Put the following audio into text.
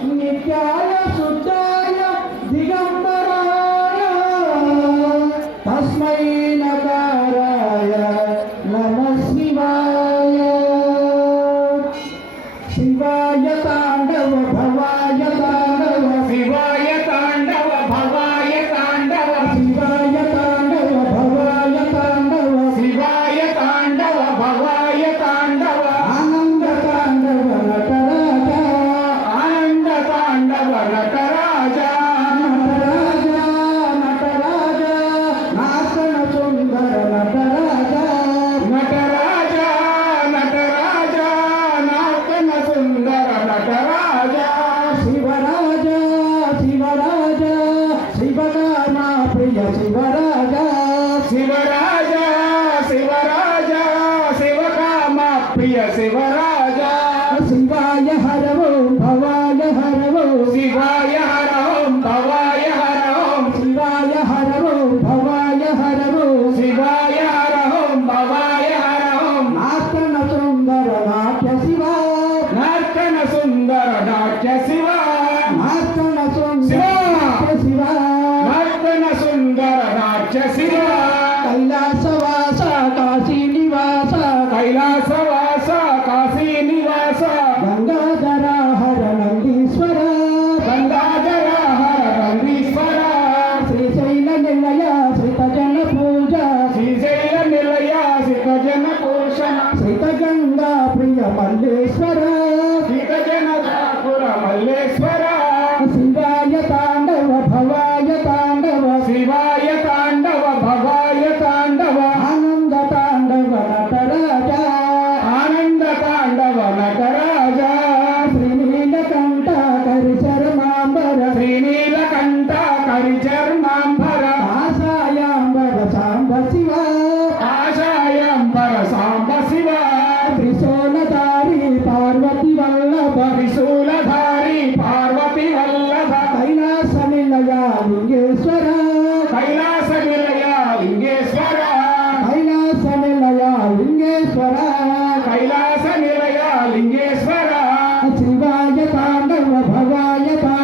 नित्याय शुद्धाय दिगंबराय तस्मै नकाराय नमः शिवाय। शिवाय तांडव भवाय तांडव शिवाय तांडव भवाय तांडव शिवाय तांडव भवाय तांडव शिवाय तांडव भवाय तांडव आनंद तांडव नटराजा आनंद तांडव नटराजा नटराजा नटराजा नाचन सुंदर नटराजा नटराजा नटराजा नाचन सुंदर नटराजा शिवराजा शिवराजा शिवगामा प्रिय शिवराजा शिवराजा शिवराजा शिवकामा प्रिय शिवराजा शिवाय हर ओम भवाय हर ओम शिवाय हर ओम भवाय हर ओम शिवाय हर ओम भवाय हर ओम शिवाय हर ओम भवाय हर ओम नाचन सुंदर नाट्य शिवा नर्तन सुंदर नाट्य शिवा नाचन सुंदर नाट्य शिवा नर्तन सुंदर नाट्य शिवा कैलासवास काशी निवास कैलासवास काशी निवास गंगाधर हर नंदीश्वर गंगाधर हर नंदीश्वर శ్రీశైల నిలయ శ్రీత జన పూజ శ్రీశైల నిలయ సిత జన పోషణ శ్రీత గంగా ప్రియ మల్లేశ్వర సిత జన ఠాకుర మల్లేశ్వర శివాయ తాండవ భవాయ తాండవ శివాయ తాండవ భవాయ తాండవ ఆనంద తాండవ నటరాజ ఆనంద తాండవ నటరాజ శ్రీనీలకంఠ కరిశర్మాంబర శ్రీనీలకంఠ కరిచర్మాంబర ఆశాయాంబర సాంబ శివ ఆశాయంబర సాంబ శివ త్రిశూలధారి పార్వతి వల్లభ త్రిశూలధారి పార్వతి వల్లభ కైలాస నిలయ లింగేశ్వర కైలాస నిలయ లింగేశ్వర కైలాస నిలయ లింగేశ్వర కైలాస నిలయ లింగేశ్వర శివాయ తాండవ భవాయ తాండవ